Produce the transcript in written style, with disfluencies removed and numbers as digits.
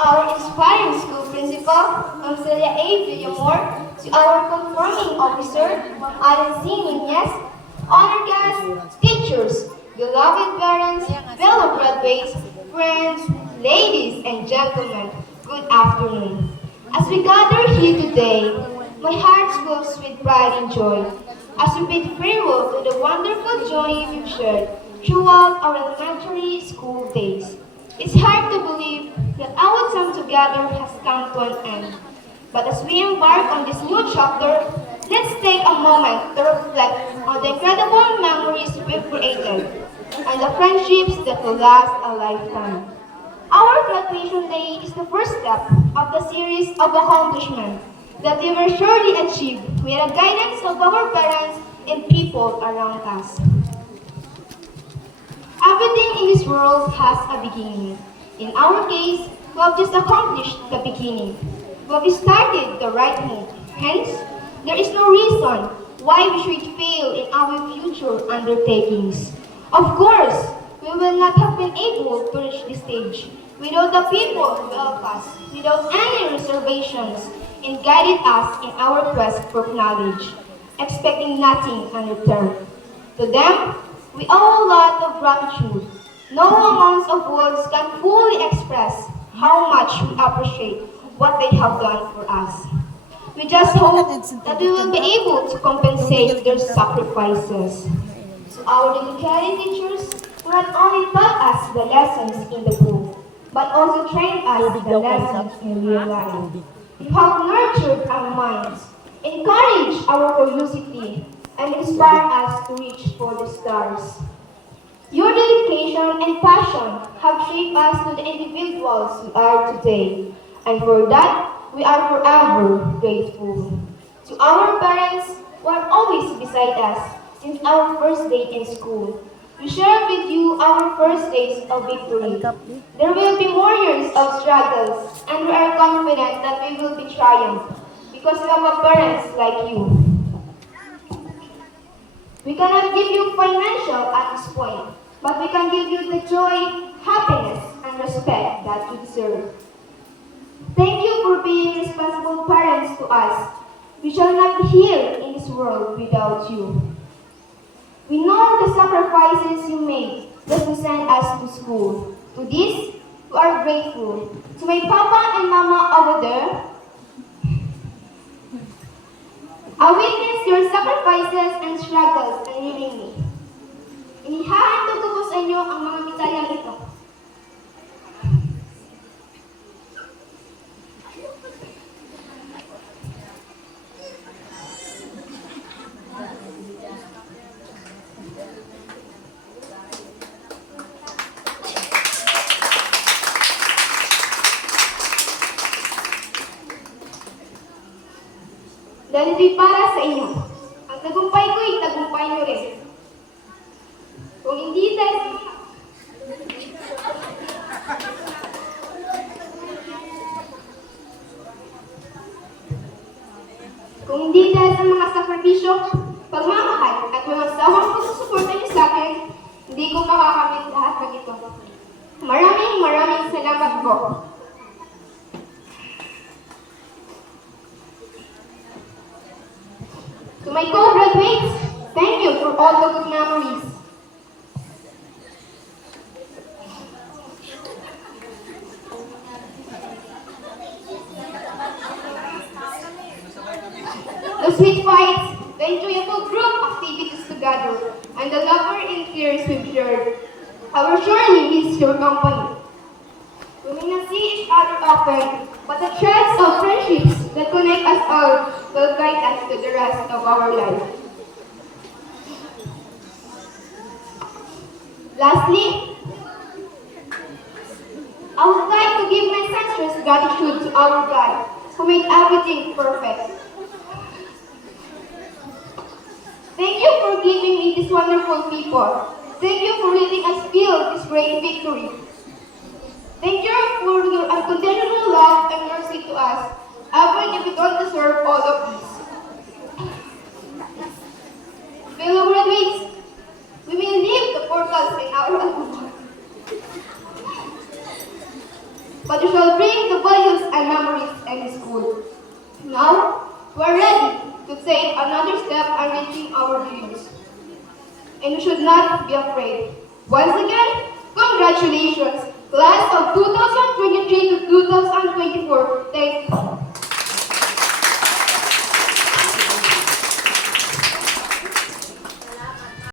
our inspiring school principal, Ma'am Celia A. Villamor, to our conforming officer, Ma'am Alan C. Nunez, honored guests, teachers, beloved parents, fellow graduates, friends, ladies and gentlemen, good afternoon. As we gather here today, my heart swells with pride and joy as we bid farewell to the wonderful journey we've shared throughout our elementary school days. It's hard to believe that our time together has come to an end. But as we embark on this new chapter, let's take a moment to reflect on the incredible memories we've created and the friendships that will last a lifetime. Our graduation day is the first step of the series of accomplishments that we will surely achieve with the guidance of our parents and people around us. Everything in this world has a beginning. In our case, we have just accomplished the beginning. We have started the right move. Hence, there is no reason why we should fail in our future undertakings. Of course, we will not have been able to reach this stage without the people who helped us, without any reservations, and guided us in our quest for knowledge, expecting nothing in return. To them, we owe a lot of gratitude. No amounts of words can fully express how much we appreciate what they have done for us. We just hope that we will be able to compensate their sacrifices. To our dedicated teachers who not only taught us the lessons in the book, but also trained us with the lessons in real life. You have nurtured our minds, encouraged our curiosity, and inspired us to reach for the stars. Your dedication and passion have shaped us to the individuals we are today, and for that, we are forever grateful. To our parents who are always beside us since our first day in school, we share with you our first days of victory. There will be more years of struggles, and we are confident that we will be triumph because we have a parents like you. We cannot give you financial at this point, but we can give you the joy, happiness, and respect that you deserve. Thank you for being responsible parents to us. We shall not be here in this world without you. We know the sacrifices you made just to send us to school. To this, we are grateful. To my papa and mama over there, I witnessed your sacrifices and struggles and reading me. Inihahandog ko po sa inyo ang mga mitalyang ito. Dahil ito'y para sa inyo. Ang tagumpay ko'y tagumpay nyo rin. Kung hindi dahil sa mga... Kung hindi dahil sa mga sakripisyo, pagmamahal at mga sawang pagsusuporta niyo sa akin, hindi ko makakamit lahat ng ito. Maraming salamat po. To my co-graduates, thank you for all the good memories. The sweet fights, the enjoyable group activities together, and the laughter and tears we've shared. I will surely miss your company. We may not see each other often, but the threads of friendships that connect us all will guide us to the rest of our life. Lastly, I would like to give my senseless gratitude to our God, who made everything perfect. Thank you for giving me these wonderful people. Thank you for letting us feel this great victory. Thank you for your unconditional love and mercy to us, even if we don't deserve all of this. Fellow graduates, we may leave the portals in our alma, but we shall bring gain the values and memories in school. Now, we're ready to take another step in reaching our dreams. And we should not be afraid. Once again, congratulations, class of 2023 to 2024. Thank you.